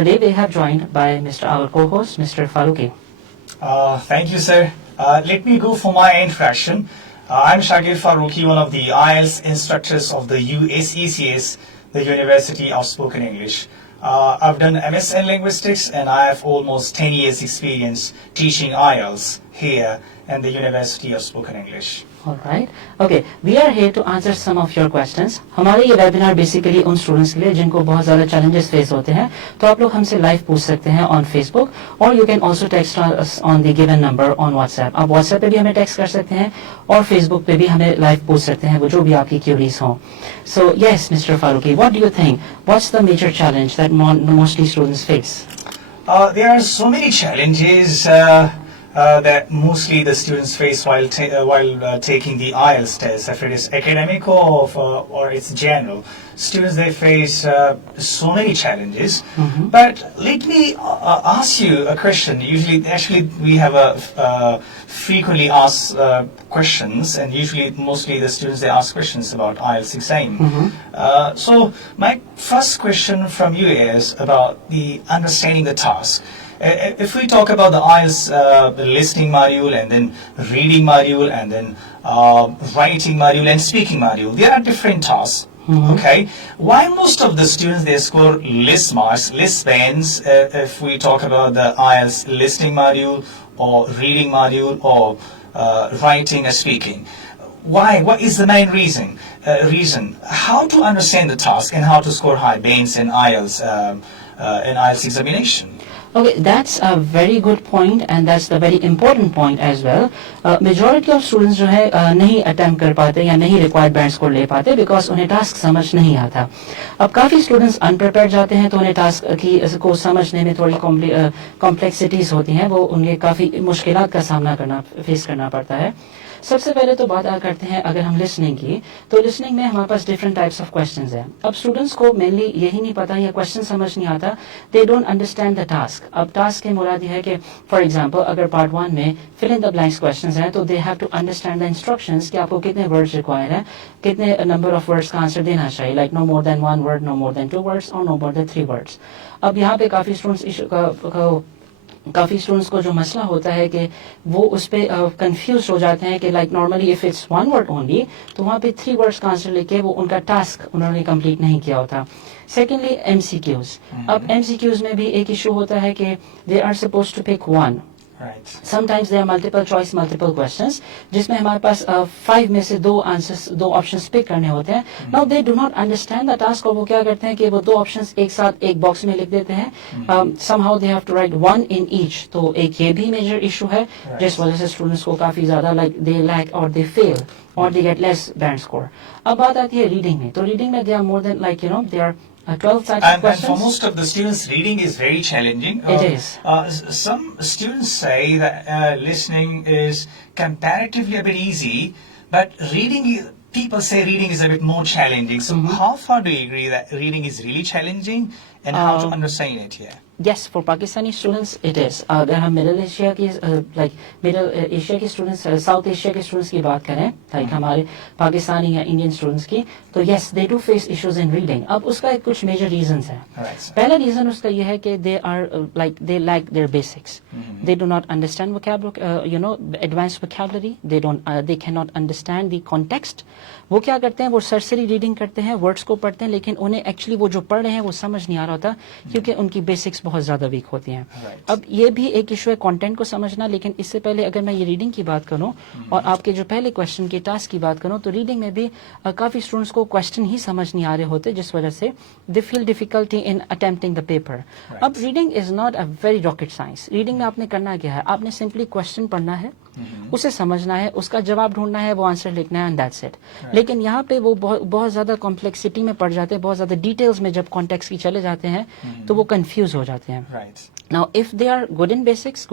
Today we have joined by our co-host, Mr. Faruqi. Thank you, sir. Let me go for my introduction. I'm Shagir Faruqi, one of the IELTS instructors of the USECS, the University of Spoken English. I've done MS in Linguistics, and I have almost 10 years experience teaching IELTS here in the University of Spoken English. Alright, okay. We are here to answer some of your questions. हमारे ये webinar basically उन students के लिए जिनको बहुत ज़्यादा challenges face होते हैं, तो आप लोग हमसे लाइव पूछ सकते हैं on Facebook, और you can also text us on the given number on WhatsApp. आप WhatsApp पे भी हमें टेक्स्ट कर सकते हैं और Facebook पे भी हमें लाइव पूछ सकते हैं, वो जो भी आपकी क्यूरीज हों. So yes, Mr. Faruqi, what do you think? What's the major challenge that mostly students face? There are so many challenges that mostly the students face while taking the IELTS test, if it is academic or it's general. Students, they face so many challenges. Mm-hmm. But let me ask you a question. Actually, we have a frequently asked questions, and mostly the students, they ask questions about IELTS exam. Mm-hmm. So my first question from you is about the understanding the task. If we talk about the IELTS, the listening module, and then reading module, and then writing module and speaking module, there are different tasks. Mm-hmm. Okay, why most of the students, they score less marks, less bands, if we talk about the IELTS listening module or reading module or writing or speaking? Why? What is the main reason? How to understand the task and how to score high bands in IELTS examination? Okay, that's a very good point, and that's the very important point as well. Majority of students जो है नहीं attempt कर पाते या नहीं required band score ले पाते because उन्हें task समझ नहीं आता. अब काफ़ी students unprepared जाते हैं तो उन्हें task को समझने में थोड़ी complexities होती हैं, वो उन्हें काफ़ी मुश्किलात का सामना face करना पड़ता है. सबसे पहले तो बात करते हैं अगर हम लिसनिंग की, तो लिसनिंग में हमारे पास डिफरेंट टाइप्स ऑफ क्वेश्चंस हैं. अब स्टूडेंट्स को मेनली यही नहीं पता या क्वेश्चन समझ नहीं आता, they don't understand the task. अब टास्क के मुराद है कि फॉर एग्जांपल अगर पार्ट 1 में fill in the blanks questions हैं, तो they have to understand the instructions कि आपको कितने वर्ड्स रिक्वायर हैं, कितने नंबर ऑफ वर्ड्स का आंसर देना चाहिए, like no more than 1 word, no more than 2 words और नो मोर देन 3 वर्ड्स. अब यहाँ पे काफ़ी स्टूडेंट्स को जो मसला होता है कि वो उस पर कंफ्यूज हो जाते हैं कि like normally if it's 1 word only, तो वहाँ पे 3 वर्ड्स का आंसर लेके वो उनका टास्क उन्होंने कंप्लीट नहीं किया होता. Secondly MCQs. अब MCQs में भी एक इशू होता है कि they are suppose to pick 1. Right. Sometimes there are multiple choice, multiple questions, जिसमें हमारे पास 5 में से 2 options pick करने होते हैं. Now they do not understand the task, और वो क्या करते हैं कि वो 2 options एक साथ एक बॉक्स में लिख देते हैं. Somehow they have to write 1 in each. तो एक ये भी major issue है, जिस वजह से students को काफी ज़्यादा like they lack or they fail or they get less band score. अब बात आती है reading में. तो reading में there are more than they are 12 types of questions. And for most of the students, reading is very challenging. It is. Some students say that listening is comparatively a bit easy, but people say reading is a bit more challenging. So how far do you agree that reading is really challenging, and how to understand it here? Yes, for Pakistani students it is. अगर हम middle Asia की students, south Asia के students की बात करें, like हमारे पाकिस्तानी या Indian students की, तो yes they do face issues in reading. अब उसका कुछ मेजर रीजंस हैं. पहला रीजन उसका ये है कि they lack their basics. They do not understand advanced vocabulary. They cannot understand the context. वो क्या करते हैं, वो सरसरी रीडिंग करते हैं, वर्ड्स को पढ़ते हैं, लेकिन उन्हें एक्चुअली वो जो पढ़ रहे हैं वो समझ नहीं आ रहा होता, क्योंकि उनकी बेसिक्स बहुत ज़्यादा वीक होती हैं. अब ये भी एक इशू है कंटेंट को समझना. लेकिन इससे पहले अगर मैं ये रीडिंग की बात करूं और आपके जो पहले क्वेश्चन के टास्क की बात करूं, तो रीडिंग में भी काफ़ी स्टूडेंट्स को क्वेश्चन ही समझ नहीं आ रहे होते, जिस वजह से they feel difficulty in attempting the paper. अब reading is not a very rocket science. Reading में आपने करना क्या है, आपने सिंपली क्वेश्चन पढ़ना है, उसे समझना है, उसका जवाब ढूंढना है, वो आंसर लिखना है, एंड दैट्स इट. लेकिन यहाँ पे वो बहुत ज़्यादा कॉम्प्लेक्सिटी में पड़ जाते हैं, बहुत ज़्यादा डिटेल्स में जब कॉन्टेक्स्ट की चले जाते हैं तो वो कंफ्यूज हो जाते हैं. Now if they are good at basics,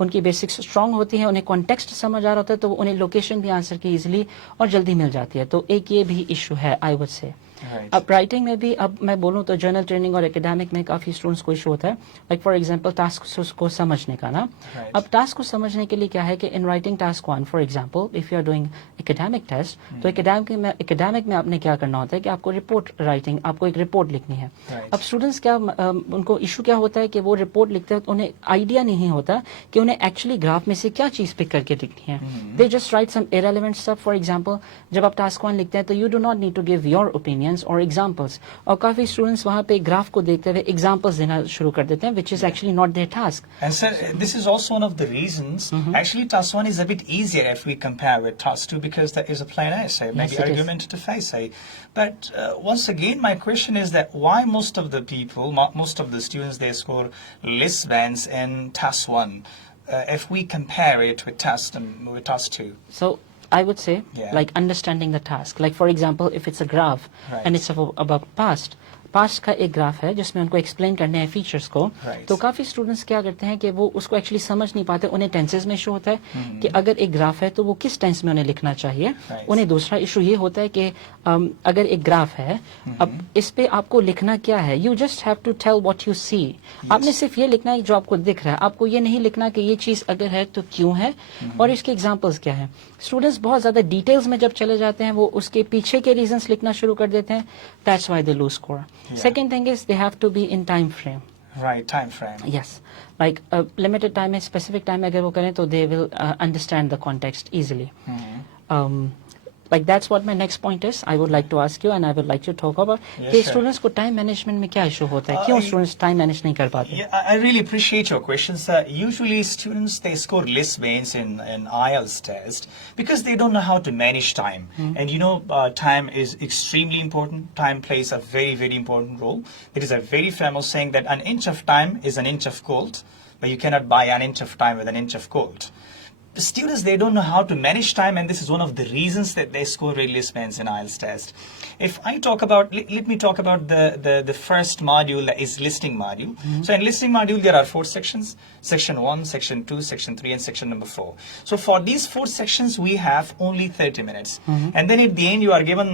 उनकी बेसिक्स स्ट्रांग होती हैं, उन्हें कॉन्टेक्स्ट समझ आ रहा होता है, तो उन्हें लोकेशन भी आंसर की इजीली और जल्दी मिल जाती है. तो एक ये भी इशू है, आई वुड से. Right. अब राइटिंग में भी अब मैं बोलूँ तो जर्नल ट्रेनिंग और एकेडमिक में काफ़ी स्टूडेंट्स को इशू होता है, लाइक फॉर एग्जांपल टास्क को समझने का ना। Right. अब टास्क को समझने के लिए क्या है कि in writing task 1 for example if you are doing academic test, तो एकेडमिक में आपने क्या करना होता है कि आपको रिपोर्ट राइटिंग, आपको एक रिपोर्ट लिखनी है। Right. अब स्टूडेंट्स क्या उनको इशू क्या होता है कि वो रिपोर्ट लिखते हैं तो उन्हें आइडिया नहीं होता कि उन्हें एक्चुअली ग्राफ में से क्या चीज़ पिक करके लिखनी है। They just write some irrelevant stuff. For example जब आप टास्क 1 लिखते हैं तो you do not need to give your opinions और एग्जांपल्स, और काफी स्टूडेंट्स वहां पे ग्राफ को देखते हुए एग्जांपल्स देना शुरू कर देते हैं, which is actually not their task. And sir, this is also one of the reasons. Actually, task 1 is a bit easier if we compare with task 2 because there is a plain essay, maybe it is. argumentative essay. But once again, my question is that why most of the people, most of the students, they score less bands in task 1 if we compare it with task 2. So I would say, Yeah. like understanding the task. Like for example, if it's a graph Right. and it's about past का एक graph है जिसमें उनको explain करने हैं features को, Right. तो काफी स्टूडेंट्स क्या करते हैं कि वो उसको एक्चुअली समझ नहीं पाते। उन्हें टेंसेस में इशू होता है कि अगर एक ग्राफ है तो वो किस टेंस में उन्हें लिखना चाहिए। Right. उन्हें दूसरा इशू ये होता है कि अगर एक ग्राफ है, अब इस पे आपको लिखना क्या है, you just have to tell what you see. आपने सिर्फ ये लिखना है जो आपको दिख रहा है, आपको ये नहीं लिखना कि ये चीज अगर है तो क्यों है और इसके एग्जांपल्स क्या है। स्टूडेंट्स बहुत ज्यादा डिटेल्स में जब चले जाते हैं वो उसके पीछे के रीजंस लिखना शुरू कर देते हैं, that's why they lose score. Second thing is they have to be in time frame. Right, time frame. Yes, like limited time में specific time में अगर वो करें तो they will understand the context easily. Like that's what my next point is. I would like to ask you and I would like to talk about Yes, कि sir. Students को time management में क्या issue होता है, क्यों students time manage नहीं कर पाते। Yeah, I really appreciate your questions. Usually, students they score less bands in IELTS test because they don't know how to manage time. And you know, time is extremely important. Time plays a very important role. There is a very famous saying that an inch of time is an inch of gold, but you cannot buy an inch of time with an inch of gold. The students, they don't know how to manage time, and this is one of the reasons that they score very less bands in IELTS test. If I talk about, let me talk about the first module, that is listening module. So in listening module, there are 4 sections: section 1, section 2, section 3, and section number 4. So for these 4 sections, we have only 30 minutes. And then at the end, you are given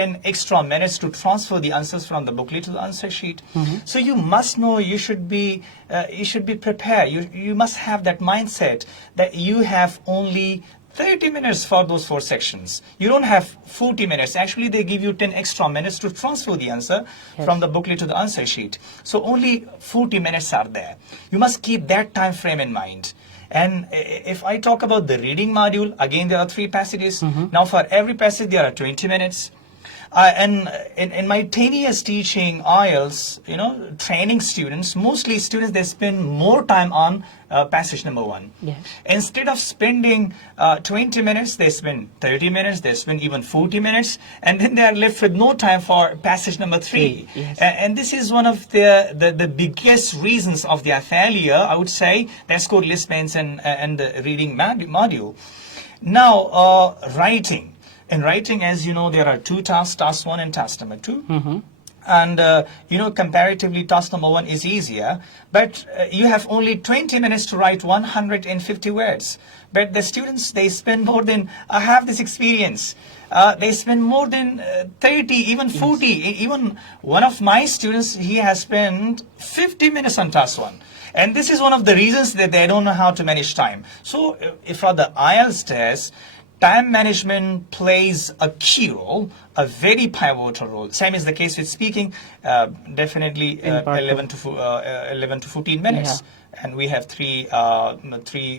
10 extra minutes to transfer the answers from the booklet to the answer sheet. So you must know, you should be prepared. You must have that mindset that you have only 30 minutes for those 4 sections. You don't have 40 minutes. Actually, they give you 10 extra minutes to transfer the answer from the booklet to the answer sheet. So only 40 minutes are there. You must keep that time frame in mind. And if I talk about the reading module, again, there are 3 passages. Now, for every passage, there are 20 minutes. And in my 10 years teaching IELTS, training students, mostly students, they spend more time on passage number 1. Yes. Instead of spending 20 minutes, they spend 30 minutes, they spend even 40 minutes, and then they are left with no time for passage number 3. Yes. And this is one of the biggest reasons of their failure, I would say. They score less bands in the reading module. Now, writing. In writing, as you know, there are 2 tasks, task 1 and task number 2. And, comparatively, task number 1 is easier. But you have only 20 minutes to write 150 words. But the students, they spend more than, I have this experience. They spend more than 30, even 40. Even one of my students, he has spent 50 minutes on task 1. And this is one of the reasons that they don't know how to manage time. So, if for the IELTS test, time management plays a key role, a very pivotal role. Same is the case with speaking, definitely 11 to 14 minutes. Yeah. And we have three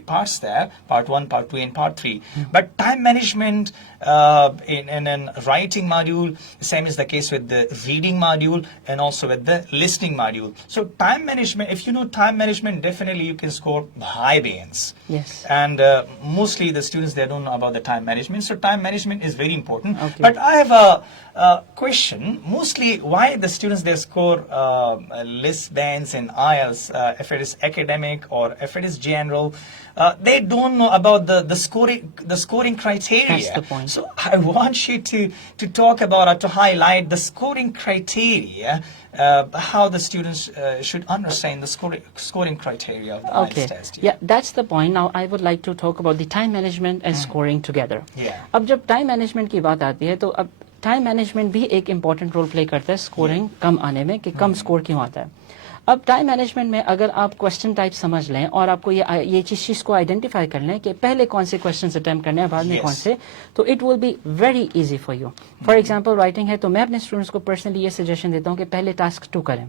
parts there, part 1, part 2, and part 3. But time management in a writing module, same is the case with the reading module and also with the listening module. So time management, if you know time management, definitely you can score high bands. Yes. And mostly the students, they don't know about the time management. So time management is very important. Okay. But I have a question. Mostly why the students, they score less bands in IELTS, if it is academic or if it is general, they don't know about the scoring criteria. That's the point. So I want you to talk about or to highlight the scoring criteria, how the students should understand the scoring criteria of the Okay. IELTS test. Yeah, that's the point. Now I would like to talk about the time management and scoring together. Yeah. अब जब time management की बात आती है तो अब time management भी एक इम्पॉर्टेंट रोल प्ले करता है स्कोरिंग कम आने में, कि कम स्कोर क्यों आता है। अब टाइम मैनेजमेंट में अगर आप क्वेश्चन टाइप समझ लें और आपको ये चीज को आइडेंटिफाई कर लें कि पहले कौन से क्वेश्चंस अटेम्प्ट करने हैं, बाद में कौन से, तो it will be very easy for you. For example writing है तो मैं अपने स्टूडेंट्स को पर्सनली ये सजेशन देता हूँ कि पहले टास्क 2 करें।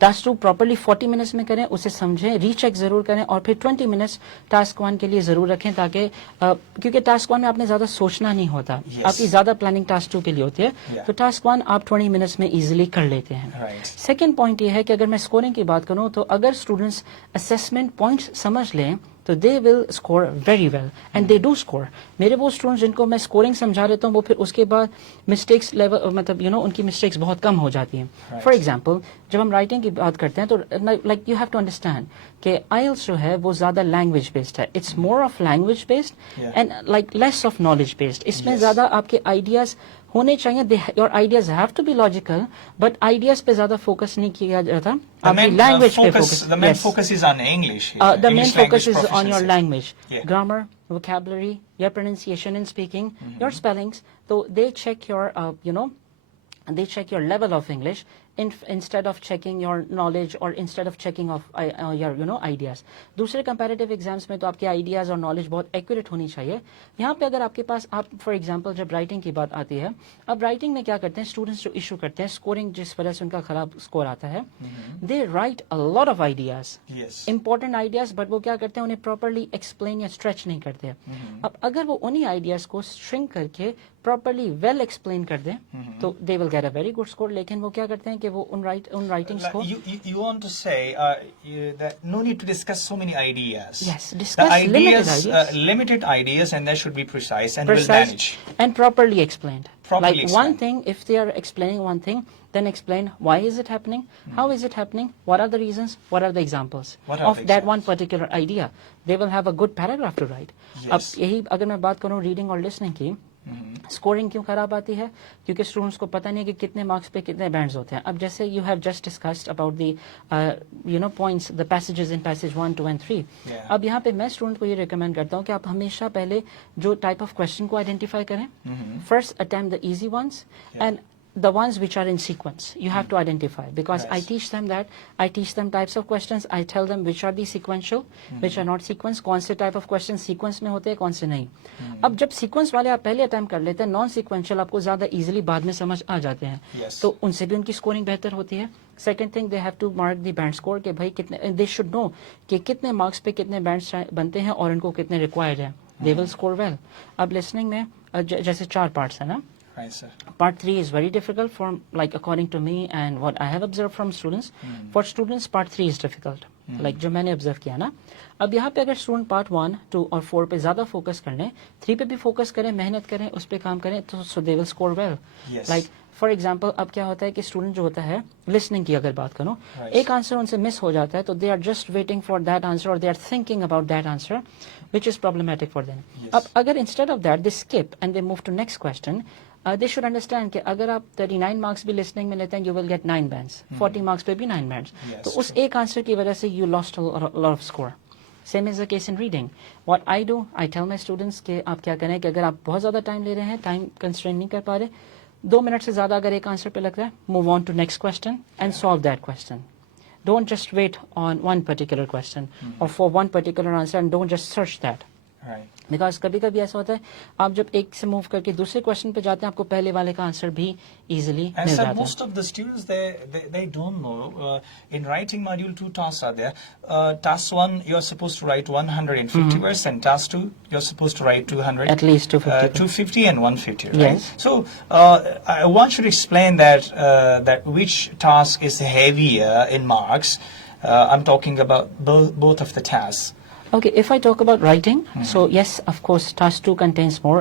टास्क 2 प्रॉपर्ली 40 मिनट्स में करें, उसे समझें, रीचेक जरूर करें, और फिर 20 मिनट्स टास्क 1 के लिए जरूर रखें, ताकि क्योंकि टास्क 1 में आपने ज्यादा सोचना नहीं होता, आपकी ज्यादा प्लानिंग टास्क 2 के लिए होती है, तो टास्क 1 आप 20 मिनट्स में इजीली कर लेते हैं। सेकेंड पॉइंट ये है कि अगर मैं स्कोरिंग की बात करूं तो अगर स्टूडेंट्स असेसमेंट पॉइंट्स समझ लें तो दे will score very well, and they do score. मेरे वो स्टूडेंट्स जिनको मैं स्कोरिंग समझा देता हूँ वो फिर उसके बाद मिस्टेक्स लेवल, मतलब उनकी मिस्टेक्स बहुत कम हो जाती हैं। फॉर एग्जांपल जब हम राइटिंग की बात करते हैं तो like you have to understand कि आईएलटीएस जो है वो ज्यादा लैंग्वेज बेस्ड है, it's more of language based and like less of knowledge based. इसमें ज्यादा आपके आइडियाज होने चाहिए, your ideas have to be logical, but ideas पे ज्यादा फोकस नहीं किया जाता, आपकी लैंग्वेज पे focus. The main focus is on English. The main focus is on your language, grammar, vocabulary, your pronunciation in speaking, your spellings. So they check your, they check your level of English instead of checking your knowledge or instead of checking of your ideas. दूसरे comparative exams में तो आपके ideas और knowledge बहुत accurate होनी चाहिए। यहाँ पे अगर आपके पास आप for example जब writing की बात आती है, अब writing में क्या करते हैं students जो issue करते हैं scoring जिस वजह से उनका खराब score आता है, they write a lot of ideas, important ideas, but वो क्या करते हैं उन्हें properly explain या stretch नहीं करते। अब अगर वो उन्हीं ideas को shrink करके properly well explain कर दें तो they will get a very good score। लेकिन वो क्या करते हैं कि वो उन writings को you want to say that no need to discuss so many ideas. Yes, discuss limited ideas, and that should be precise and well managed and properly explained. Properly like explained. One thing, if they are explaining one thing, then explain why is it happening, how is it happening, what are the reasons, what are the examples of that one particular idea. They will have a good paragraph to write. अब यही अगर मैं बात करूँ reading और listening की, scoring क्यों खराब आती है, क्योंकि स्टूडेंट्स को पता नहीं है कि कितने मार्क्स पे कितने बैंड्स होते हैं। अब जैसे you have just discussed about the points, the passages in passage 1, 2 and 3। अब यहाँ पे मैं स्टूडेंट को ये रिकमेंड करता हूँ कि आप हमेशा पहले जो टाइप ऑफ क्वेश्चन को आइडेंटिफाई करें, first attempt the easy ones and the ones which are in sequence you have to identify, because I teach them types of questions, I tell them which are the sequential, which are not sequence, कौन से type of questions sequence में होते हैं, कौन से नहीं। अब जब sequence वाले आप पहले attempt कर लेते हैं, नॉन sequential आपको ज्यादा easily बाद में समझ आ जाते हैं, तो उनसे भी उनकी scoring बेहतर होती है। Second thing, they have to mark the band score कि भाई कितने, they should know कि कितने मार्क्स पे कितने बैंड्स बनते हैं और उनको कितने रिक्वायर्ड है, they will score well। अब listening में जैसे 4 पार्ट्स है ना, Right, sir. Part 3 is very difficult from, like, according to me and what I have observed from students. For students, Part 3 is difficult. Like जो मैंने observe किया ना। अब यहाँ पे अगर स्टूडेंट पार्ट 1, 2 और 4 पे ज्यादा फोकस कर लें, 3 पे भी फोकस करें, मेहनत करें, उस पे काम करें, तो so they will score well. Like for example अब क्या होता है कि स्टूडेंट जो होता है, लिसनिंग की अगर बात करूँ, एक आंसर उनसे मिस हो जाता है तो they are just waiting for that answer और they are thinking about that answer which is problematic for them. अब अगर instead of that they skip and they move to next question, they should understand कि अगर आप 39 marks भी listening में लेते हैं, you will get 9 bands, 40 marks पे भी 9 bands। तो उस एक आंसर की वजह से you lost a lot of score। Same is the case in reading. What I do, I tell my students कि आप क्या करें कि अगर आप बहुत ज़्यादा टाइम ले रहे हैं, टाइम कंस्ट्रेंट नहीं कर पा रहे, 2 मिनट से ज़्यादा अगर एक आंसर पे लग रहा है, move on to next question and solve that question. Don't just wait on one particular question or for one particular answer and don't just search that. Because कभी कभी ऐसा होता है आप जब एक से मूव करके दूसरे क्वेश्चन पे जाते हैं, आपको पहले वाले का आंसर भी इजीली मिल जाता है। Most of the students they don't know in writing module 2 tasks are there. Task 1 you're supposed to write 150 words, and task 2 you're supposed to write 200, at least 250 and 150, right? Yes. So one should explain that which task is heavier in marks. I'm talking about both of the tasks. Okay, if I talk about writing, so yes, of course, task 2 contains more,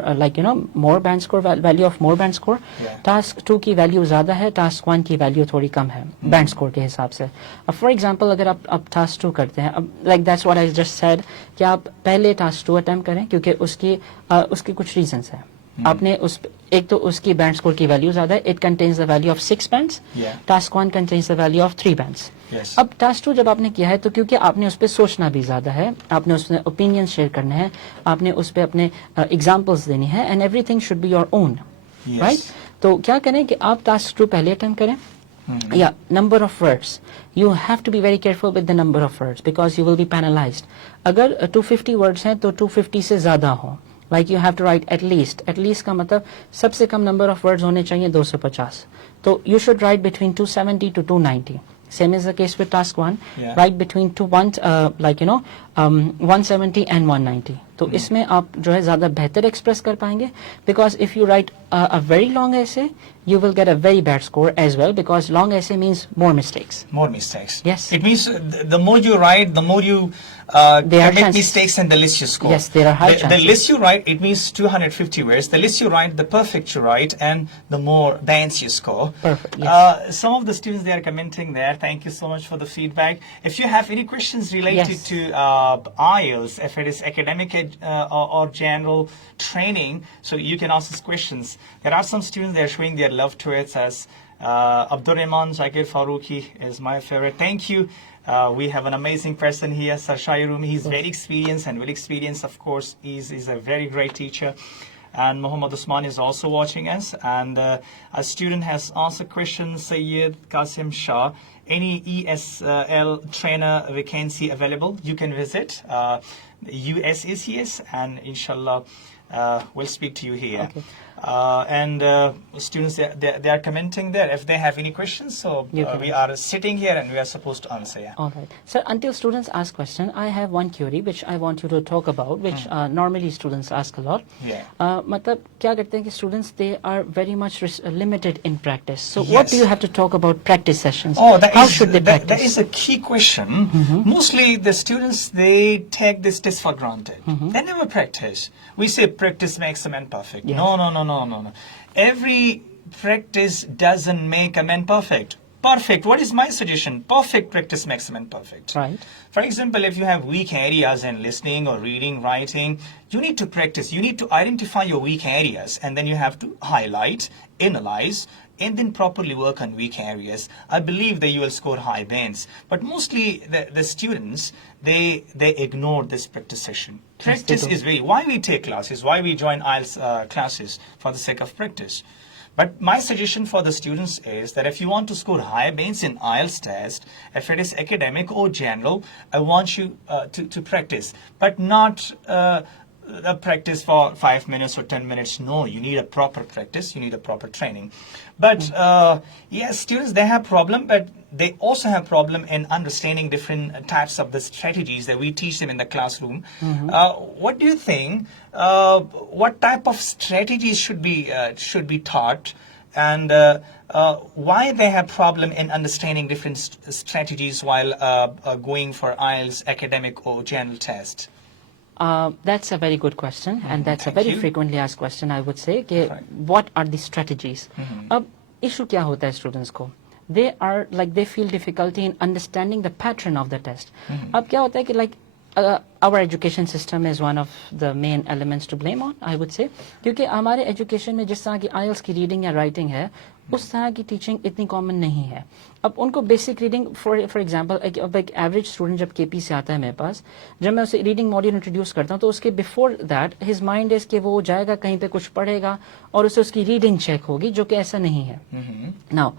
more band score, value of more band score. Task 2 की value ज़्यादा है, task 1 की value थोड़ी कम है, band score के हिसाब से। अब for example, अगर आप task 2 करते हैं, अब like that's what I just said, कि आप पहले task 2 attempt करें, क्योंकि उसकी कुछ reasons है। आपने एक तो उसकी बैंड स्कोर की वैल्यू ज्यादा है, it contains the value of 6 bands, task 1 contains the value of 3 bands. अब टास्क 2 जब आपने किया है तो क्योंकि आपने उस पर सोचना भी ज्यादा है, आपने उसमें ओपिनियन शेयर करने हैं, आपने उस पर अपने एग्जांपल्स देने हैं, and everything should be your own. Yes. right? तो क्या करें कि आप टास्क 2 पहले अटेम्प्ट करें. Yeah, number of words. You have to be very careful with the number of words because you will be penalized. अगर 250 words हैं तो 250 से ज़्यादा हो. Like you have to write at least. At least का मतलब सबसे कम number of words होने चाहिए 250. तो you should write between 270 to 290. Same is the case with task 1. Yeah. Write between 170 and 190. तो इसमें आप जो है ज़्यादा बेहतर एक्सप्रेस कर पाएंगे because if you write a very long essay, you will get a very bad score as well because long essay means more mistakes. More mistakes. Yes. It means the more you write, the more you There are commit chances. mistakes and the less you score. Yes, there are high The chances. less you write, it means 250 words. The less you write, the perfect you write, and the more bands you score. Perfect, yes. Some of the students, they are commenting there. Thank you so much for the feedback. If you have any questions related Yes. to IELTS, if it is academic or general training, so you can ask us questions. There are some students, they are showing their love to it as Abdur Rahman Zakir Farooqi is my favorite. Thank you. We have an amazing person here, Sir Shairumi. He's very experienced and well experienced, of course. He's a very great teacher. And Muhammad Usman is also watching us. And a student has asked a question, Sayyid Qasim Shah. Any ESL trainer vacancy available? You can visit USACS and inshallah we'll speak to you here. Okay. And students, they are commenting there if they have any questions. So we are sitting here and we are supposed to answer. Yeah. All right. So until students ask question, I have one query which I want you to talk about, which normally students ask a lot. Yeah. मतलब क्या करते हैं कि students, they are very much limited in practice. So what do Yes. you have to talk about practice sessions? Oh, that How is- should they that- practice? that is a key question. Mostly the students, they take this test for granted. They never practice. We say practice makes a man perfect. Yeah. No. Every practice doesn't make a man perfect. Perfect. What is my suggestion? Perfect practice makes a man perfect. Right. For example, if you have weak areas in listening or reading, writing, you need to practice. You need to identify your weak areas and then you have to highlight, analyze, and then properly work on weak areas. I believe that you will score high bands. But mostly the students, they ignore this practice session. Yes, they Practice do. is why we take classes, why we join IELTS classes for the sake of practice. But my suggestion for the students is that if you want to score high bands in IELTS test, if it is academic or general, I want you to practice, but not a practice for 5 minutes or 10 minutes. No, you need a proper practice, you need a proper training. But yes, students, they have problem, but they also have problem in understanding different types of the strategies that we teach them in the classroom. What do you think? What type of strategies should be taught, and why they have problem in understanding different strategies while going for IELTS academic or general test? That's a very good question, and that's a Thank very you. frequently asked question, I would say. कि Right. what are the strategies? अब issue क्या होता है students को? They feel difficulty in understanding the pattern of the test. अब क्या होता है कि our education system is one of the main elements to blame on, I would say. क्योंकि हमारे education में जिस तरह की IELTS की reading या writing है, उस तरह की teaching इतनी common नहीं है. अब उनको basic reading, for example, एक average student जब KP से आता है मेरे पास, जब मैं उसे reading module introduce करता हूँ, तो उसके before that his mind is कि वो जाएगा कहीं पे कुछ पढ़ेगा और उसे उसकी reading check होगी, जो कि ऐसा नहीं है. Now,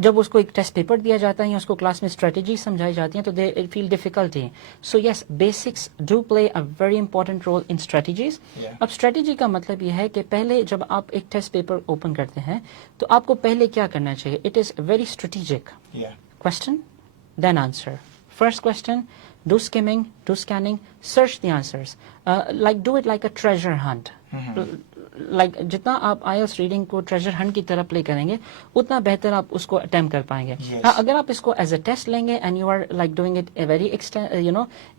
जब उसको एक test paper दिया जाता है या उसको class में strategy समझाई जाती हैं, तो they feel difficulty. So yes, basics do play a very important role in strategies. Yeah. अब strategy का मतलब ये है कि पहले जब आप एक test paper open करते हैं, तो आपको पहले क्या करना चाहिए? It is very strategic. Yeah. Question, then answer. First question, do skimming, do scanning, search the answers. Do it like a treasure hunt. जितना आप IELTS रीडिंग को ट्रेजर हंट की तरह प्ले करेंगे, उतना बेहतर आप उसको अटेम्प्ट कर पाएंगे. Yes. हाँ, अगर आप इसको एज अ टेस्ट लेंगे and you are doing it very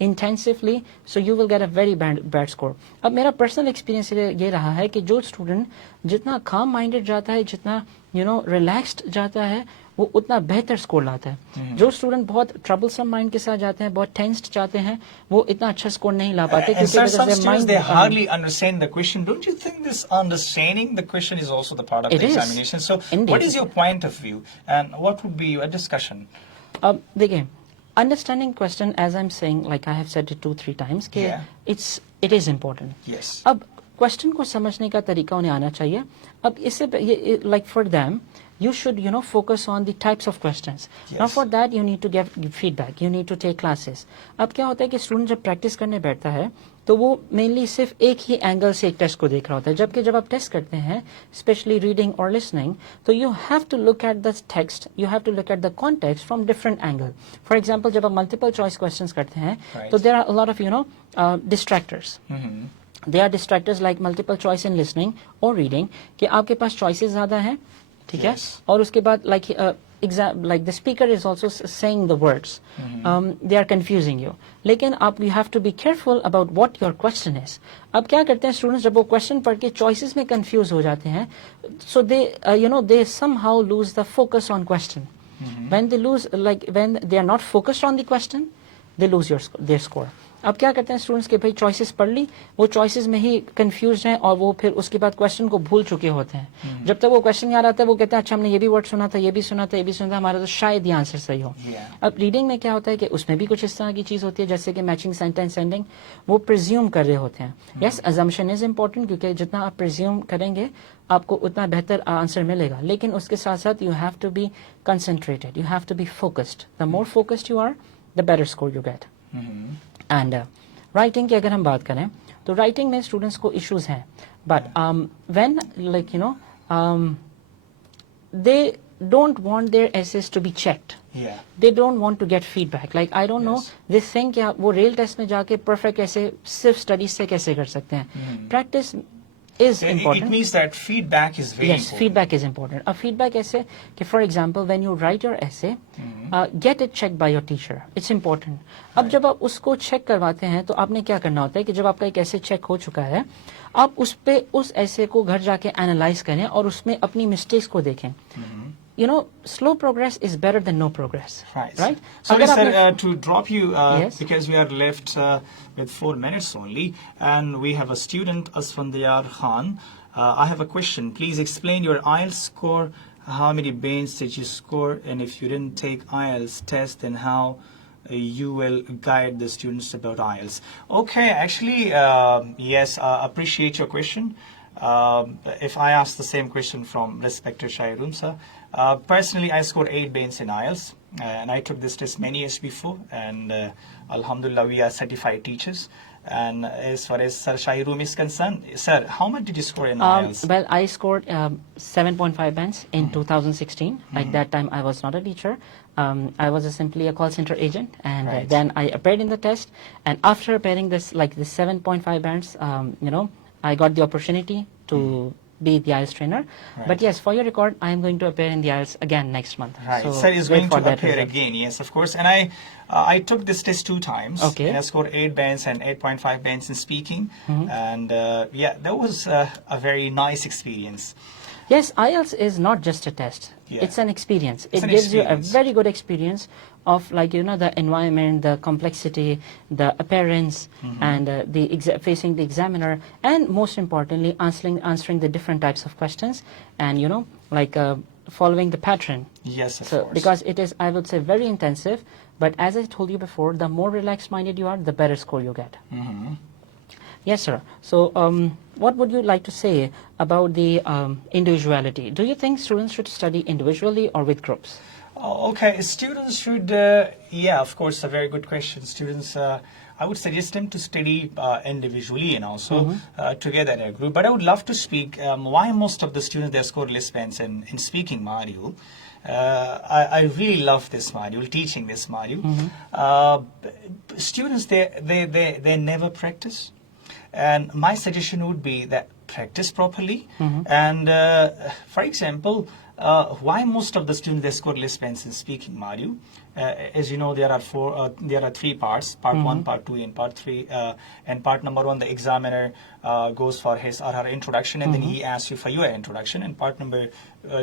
intensively, so you will get a very bad score. अब मेरा पर्सनल एक्सपीरियंस ये रहा है कि जो स्टूडेंट जितना काम माइंडेड जाता है, जितना रिलैक्स्ड जाता है, वो उतना बेहतर स्कोर लाता है. जो स्टूडेंट बहुत ट्रबलसम माइंड के साथ जाते हैं, बहुत टेंस्ड जाते हैं, वो इतना अच्छा स्कोर नहीं ला पाते. And sir, some their students, they hardly understand the question. Don't you think this understanding the question is also the part of It the is. examination? So Indeed. what is your point of view and what would be your discussion? देखिए, understanding question, as I'm saying, like I have said it 2-3 times, कि Yeah. it is important. Yes. अब question को समझने का तरीका उन्हें आना चाहिए. अब इससे like for them, you should focus on the types of questions. Yes. Now for that you need to give feedback, you need to take classes. अब क्या होता है कि स्टूडेंट जब प्रैक्टिस करने बैठता है तो वो मेनली सिर्फ एक ही एंगल से एक टेस्ट को देख रहा होता है, जबकि जब आप टेस्ट करते हैं स्पेशली रीडिंग और लिसनिंग तो you have to look at the text, you have to look at the context from different angle. For example जब आप मल्टीपल चॉइस क्वेश्चंस करते हैं तो there are a lot of distractors. They are distractors like multiple choice in listening or reading कि आपके पास choices ज़्यादा हैं, ठीक है, और उसके बाद like the speaker is also saying the words, they are confusing you. लेकिन आप you have to be careful about what your question is. अब क्या करते हैं students जब वो question पढ़ के choices में confuse हो जाते हैं, so they they somehow lose the focus on question. When they lose, like when they are not focused on the question, they lose their score. अब क्या करते हैं स्टूडेंट्स के भाई चॉइसेस पढ़ ली, वो चॉइसेस में ही कंफ्यूज हैं और वो फिर उसके बाद क्वेश्चन को भूल चुके होते हैं. जब तक वो क्वेश्चन याद आता है वो कहते हैं अच्छा हमने ये भी वर्ड सुना था, ये भी सुना था, ये भी सुना था, हमारा तो शायद ये आंसर सही हो. अब रीडिंग में क्या होता है कि उसमें भी कुछ इस तरह की चीज होती है जैसे कि मैचिंग सेंटेंस एंडिंग, वो प्रिज्यूम कर रहे होते हैं. यस, अजम्पशन इज इम्पोर्टेंट क्योंकि जितना आप प्रिज्यूम करेंगे आपको उतना बेहतर आंसर मिलेगा, लेकिन उसके साथ साथ you have to be concentrated, you have to be focused. The more focused you are the better score you get. And writing की अगर हम बात करें तो राइटिंग में स्टूडेंट्स को इश्यूज हैं, but when like they don't want their essays to be checked. They don't want to get feedback. Like I don't know, they think कि वो रेल टेस्ट में जाके परफेक्ट ऐसे सिर्फ स्टडीज से कैसे कर सकते हैं. Practice is important. It means that feedback is very important. important. Yes, feedback is important. A feedback essay, for example, when you write your essay, get it checked by your teacher. It's important. अब जब आप उसको check करवाते हैं तो आपने क्या करना होता है कि जब आपका एक ऐसे चेक हो चुका है, आप उस ऐसे को घर जाके एनालाइज करें और उसमें अपनी मिस्टेक्स को देखें. Slow progress is better than no progress. Right? So, sir, to drop you, because we are left with 4 minutes only, and we have a student, Asfandiyar Khan. I have a question. Please explain your IELTS score. How many bands did you score? And if you didn't take IELTS test, then how you will guide the students about IELTS? Okay, actually, yes, appreciate your question. If I ask the same question from respected Shairum sir, personally I scored 8 bands in IELTS, and I took this test many years before, and Alhamdulillah we are certified teachers. And as far as Sir Shairum is concerned, sir, how much did you score in IELTS? Well, I scored 7.5 bands in 2016. Like that time I was not a teacher. I was simply a call center agent, and then I appeared in the test, and after appearing this 7.5 bands, I got the opportunity to be the IELTS trainer. But yes, for your record, I am going to appear in the IELTS again next month. So sir is going to appear again, yes, of course. And I took this test 2 times. Okay. And I scored 8 bands and 8.5 bands in speaking. And that was a very nice experience. Yes, IELTS is not just a test. It's an experience. It gives you a very good experience of the environment, the complexity, the appearance, and facing the examiner, and most importantly, answering the different types of questions, and following the pattern. Yes, of course. Because it is, I would say, very intensive. But as I told you before, the more relaxed-minded you are, the better score you get. Yes, sir. So, what would you like to say about the individuality? Do you think students should study individually or with groups? Okay, students should, of course, a very good question. Students, I would suggest them to study individually and also together in a group. But I would love to speak why most of the students, they score less bands in speaking module. I really love this module, teaching this module. Students, they never practice. And my suggestion would be that practice properly. And for example, why most of the students they score less bands in speaking module? As you know, there are 3 parts: part 1, part 2, and part 3. And part number 1, the examiner goes for his or her introduction, and then he asks you for your introduction. And part number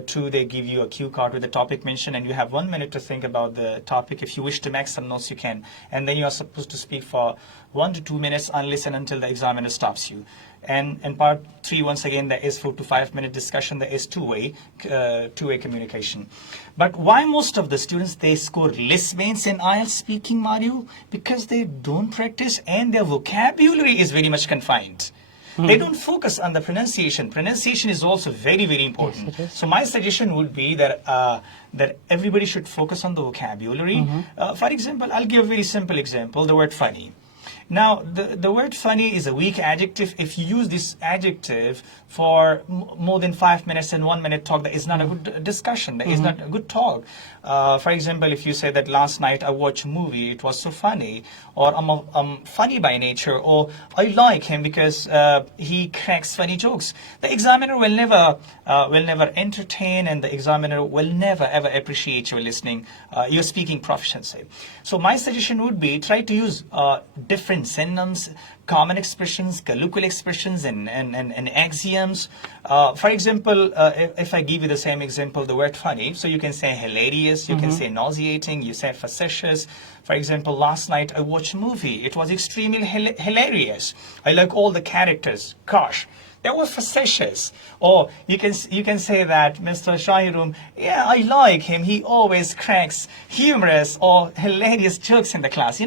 2, they give you a cue card with the topic mentioned, and you have 1 minute to think about the topic. If you wish to make some notes, you can. And then you are supposed to speak for 1 to 2 minutes unless and until the examiner stops you. And in part 3, once again, there is 4 to 5 minute discussion. There is two-way communication. But why most of the students they score less bands in IELTS speaking module? Because they don't practice and their vocabulary is very much confined. They don't focus on the pronunciation. Pronunciation is also very, very important. Yes, it is. So my suggestion would be that everybody should focus on the vocabulary. For example, I'll give a very simple example, the word funny. Now, the word funny is a weak adjective. If you use this adjective for more than 5 minutes and 1 minute talk, that is not a good discussion. That is not a good talk. For example, if you say that last night I watched a movie, it was so funny, or I'm funny by nature, or I like him because he cracks funny jokes. The examiner will never entertain, and the examiner will never ever appreciate your listening, your speaking proficiency. So my suggestion would be try to use different synonyms, common expressions, colloquial expressions, and axioms. For example, if I give you the same example, the word funny, so you can say hilarious, you can say nauseating, you say facetious. For example, last night I watched a movie. It was extremely hilarious. I like all the characters. Gosh, that was facetious. Or you can say that Mr. Shahirum, yeah, I like him. He always cracks humorous or hilarious jokes in the class.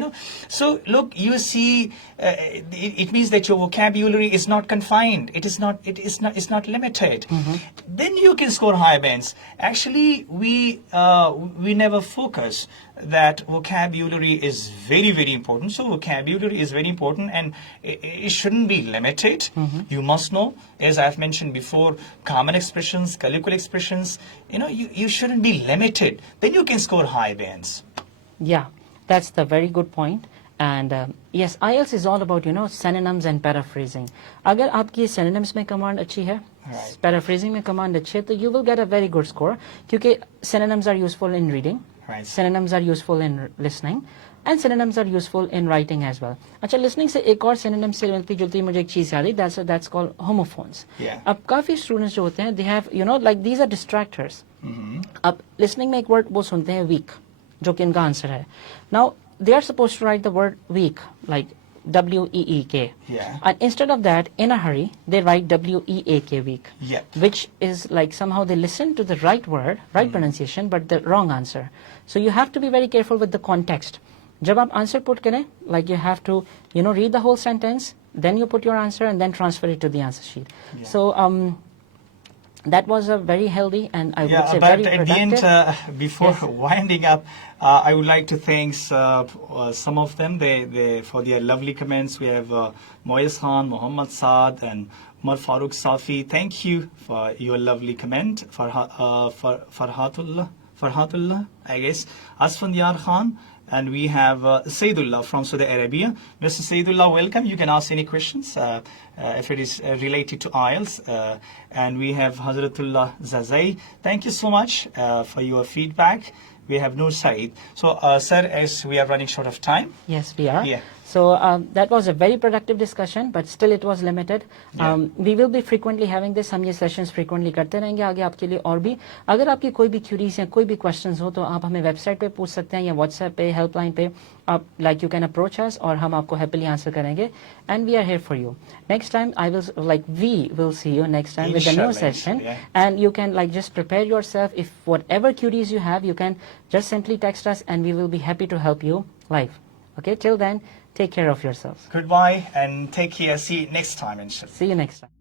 So look, you see, it means that your vocabulary is not confined. It's not limited. Then you can score high bands. Actually, we never focus that vocabulary is very, very important. So vocabulary is very important, and it shouldn't be limited. You must know, as I've mentioned before, common expressions, colloquial expressions. You shouldn't be limited. Then you can score high bands. Yeah, that's the very good point. And yes, IELTS is all about synonyms and paraphrasing. अगर आपकी synonyms में command अच्छी है, paraphrasing में command अच्छी है, तो you will get a very good score. क्योंकि synonyms are useful in reading, synonyms are useful in listening, and synonyms are useful in writing as well. अच्छा, listening से एक और synonym से मिलती जुलती मुझे एक चीज़ याद आई, that's called homophones. अब काफ़ी students जो होते हैं, they have like these are distractors. अब listening में एक word वो सुनते हैं weak, जो कि इनका आंसर है. Now they are supposed to write the word weak like W-E-E-K. And instead of that, in a hurry, they write W-E-A-K, weak. Which is like somehow they listen to the right word, right pronunciation, but the wrong answer. So you have to be very careful with the context. जब आप answer put करें, like you have to, read the whole sentence, then you put your answer and then transfer it to the answer sheet. So that was a very healthy and I would say very productive. But at the end, before winding up, I would like to thank some of them they for their lovely comments. We have Moyes Khan, Muhammad Saad, and Umar Farooq Safi. Thank you for your lovely comment. Farhatullah, I guess. Asfandiyar Khan. And we have Saidullah from Saudi Arabia. Mr. Saidullah, welcome. You can ask any questions if it is related to IELTS. And we have Hazratullah Zazai. Thank you so much for your feedback. We have Noor Saeed. So, sir, as we are running short of time. Yes, we are. Yeah. So that was a very productive discussion, but still it was limited. We will be frequently having this. हम ये sessions frequently करते रहेंगे आगे आपके लिए और भी. अगर आपकी कोई भी queries या कोई भी questions हो तो आप हमें website पे पूछ सकते हैं या WhatsApp पे, helpline पे. आप you can approach us और हम आपको happily answer करेंगे. And we are here for you. Next time we will see you next time with a new session. And you can just prepare yourself. If whatever queries you have, you can just simply text us and we will be happy to help you live. Okay, till then, take care of yourselves. Goodbye and take care. See you next time, inshallah. See you next time.